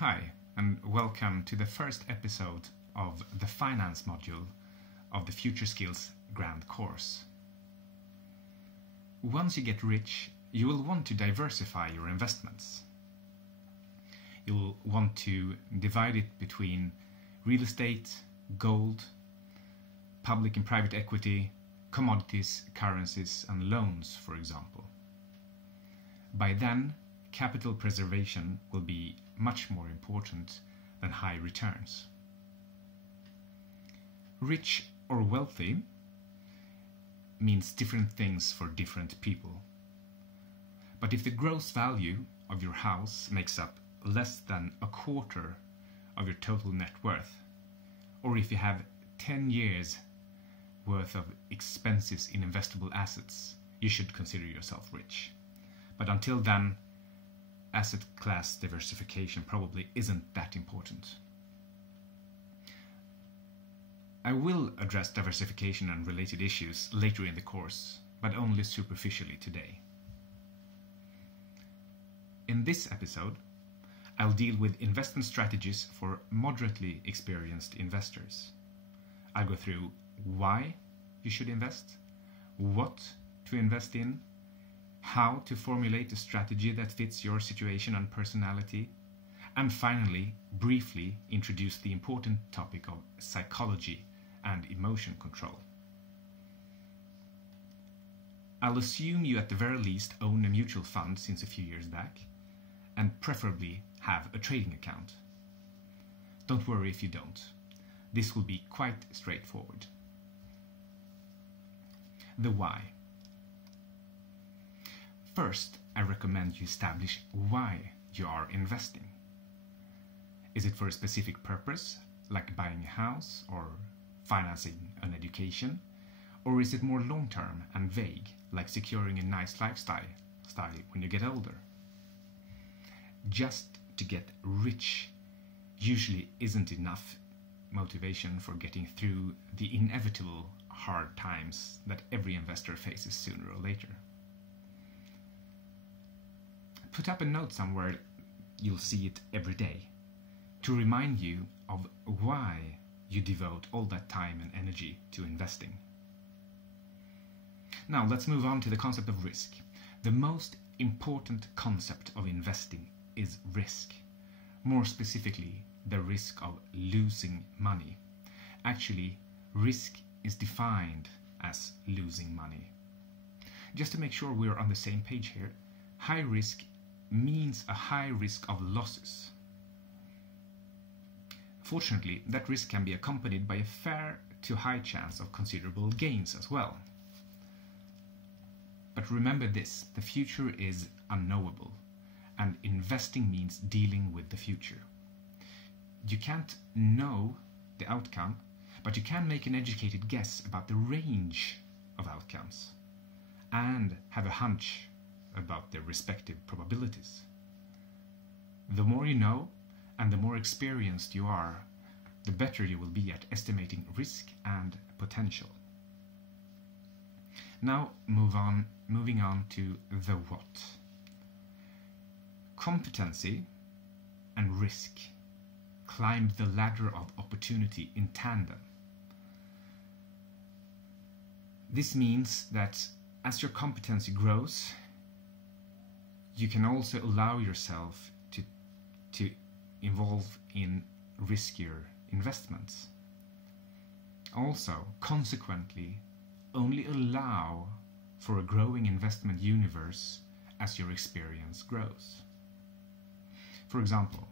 Hi, and welcome to the first episode of the finance module of the Future Skills Grand Course. Once you get rich, you will want to diversify your investments. You'll want to divide it between real estate, gold, public and private equity, commodities, currencies, and loans, for example. By then, capital preservation will be much more important than high returns. Rich or wealthy means different things for different people. But if the gross value of your house makes up less than a quarter of your total net worth, or if you have 10 years worth of expenses in investable assets, you should consider yourself rich. But until then, asset class diversification probably isn't that important. I will address diversification and related issues later in the course, but only superficially today. In this episode, I'll deal with investment strategies for moderately experienced investors. I'll go through why you should invest, what to invest in, how to formulate a strategy that fits your situation and personality, and finally, briefly introduce the important topic of psychology and emotion control. I'll assume you at the very least own a mutual fund since a few years back, and preferably have a trading account. Don't worry if you don't. This will be quite straightforward. The why. First, I recommend you establish why you are investing. Is it for a specific purpose, like buying a house or financing an education? Or is it more long-term and vague, like securing a nice lifestyle when you get older? Just to get rich usually isn't enough motivation for getting through the inevitable hard times that every investor faces sooner or later. Put up a note somewhere, you'll see it every day, to remind you of why you devote all that time and energy to investing. Now let's move on to the concept of risk. The most important concept of investing is risk. More specifically, the risk of losing money. Actually, risk is defined as losing money. Just to make sure we're on the same page here, high risk means a high risk of losses. Fortunately, that risk can be accompanied by a fair to high chance of considerable gains as well. But remember this, the future is unknowable, and investing means dealing with the future. You can't know the outcome, but you can make an educated guess about the range of outcomes and have a hunch about their respective probabilities. The more you know and the more experienced you are, the better you will be at estimating risk and potential. Now moving on to the what. Competency and risk climb the ladder of opportunity in tandem. This means that as your competency grows, you can also allow yourself to involve in riskier investments. Also, consequently, only allow for a growing investment universe as your experience grows. For example,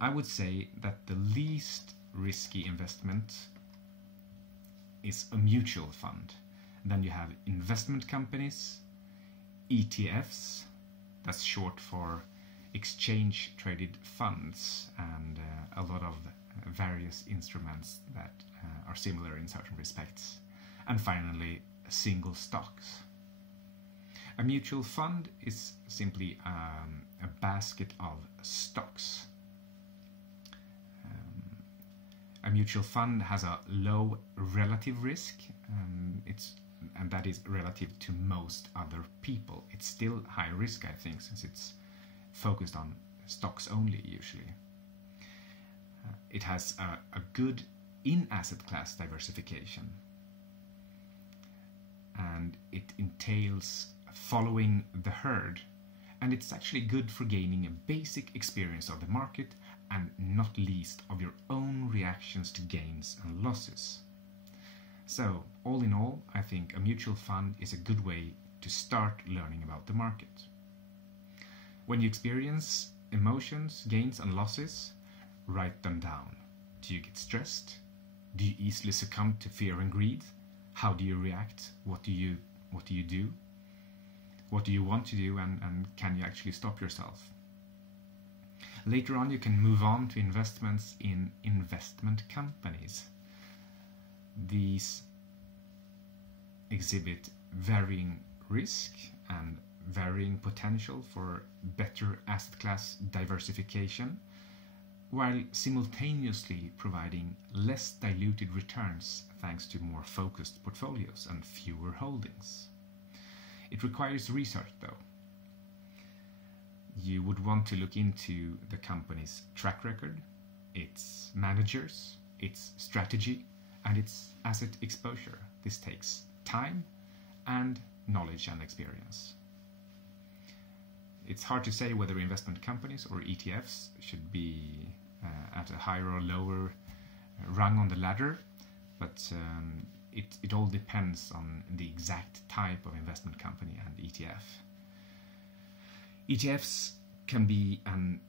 I would say that the least risky investment is a mutual fund. Then you have investment companies, ETFs, that's short for exchange traded funds, and a lot of various instruments that are similar in certain respects. And finally, single stocks. A mutual fund is simply a basket of stocks. A mutual fund has a low relative risk, and that is relative to most other people. It's still high risk, I think, since it's focused on stocks only usually. It has a good in-asset class diversification, and it entails following the herd, and it's actually good for gaining a basic experience of the market and not least of your own reactions to gains and losses. So, all in all, I think a mutual fund is a good way to start learning about the market. When you experience emotions, gains and losses, write them down. Do you get stressed? Do you easily succumb to fear and greed? How do you react? What do you do? What do you want to do, and can you actually stop yourself? Later on, you can move on to investments in investment companies. These exhibit varying risk and varying potential for better asset class diversification, while simultaneously providing less diluted returns thanks to more focused portfolios and fewer holdings. It requires research, though. You would want to look into the company's track record, its managers, its strategy, and its asset exposure. This takes time and knowledge and experience. It's hard to say whether investment companies or ETFs should be at a higher or lower rung on the ladder, but it all depends on the exact type of investment company and ETF. ETFs can be an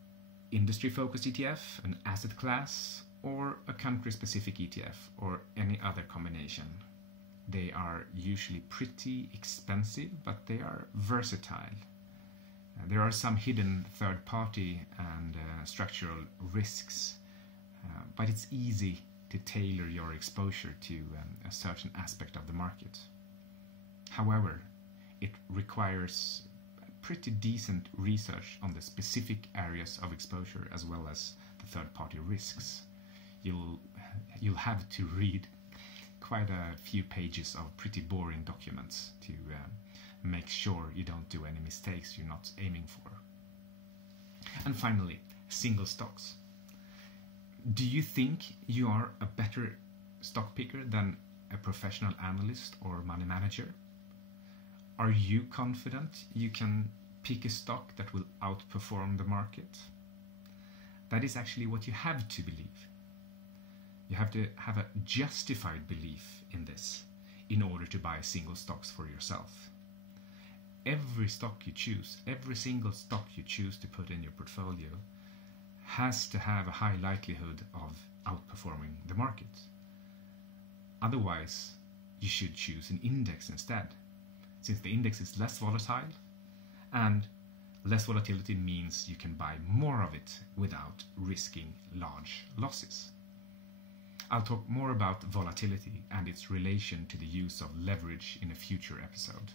industry-focused ETF, an asset class, or a country-specific ETF, or any other combination. They are usually pretty expensive, but they are versatile. There are some hidden third-party and structural risks, but it's easy to tailor your exposure to a certain aspect of the market. However, it requires pretty decent research on the specific areas of exposure as well as the third-party risks. You'll have to read quite a few pages of pretty boring documents to make sure you don't do any mistakes you're not aiming for. And finally, single stocks. Do you think you are a better stock picker than a professional analyst or money manager? Are you confident you can pick a stock that will outperform the market? That is actually what you have to believe. You have to have a justified belief in this in order to buy single stocks for yourself. Every stock you choose, every single stock you choose to put in your portfolio has to have a high likelihood of outperforming the market. Otherwise, you should choose an index instead, since the index is less volatile, and less volatility means you can buy more of it without risking large losses. I'll talk more about volatility and its relation to the use of leverage in a future episode.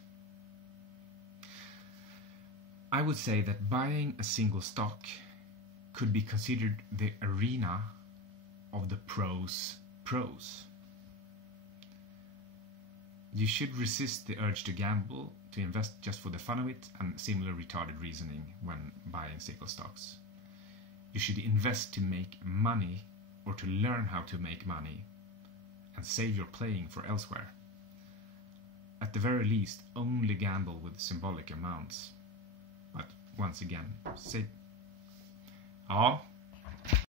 I would say that buying a single stock could be considered the arena of the pros. You should resist the urge to gamble, to invest just for the fun of it, and similar retarded reasoning when buying single stocks. You should invest to make money or to learn how to make money and save your playing for elsewhere. At the very least, only gamble with symbolic amounts. But once again, ja,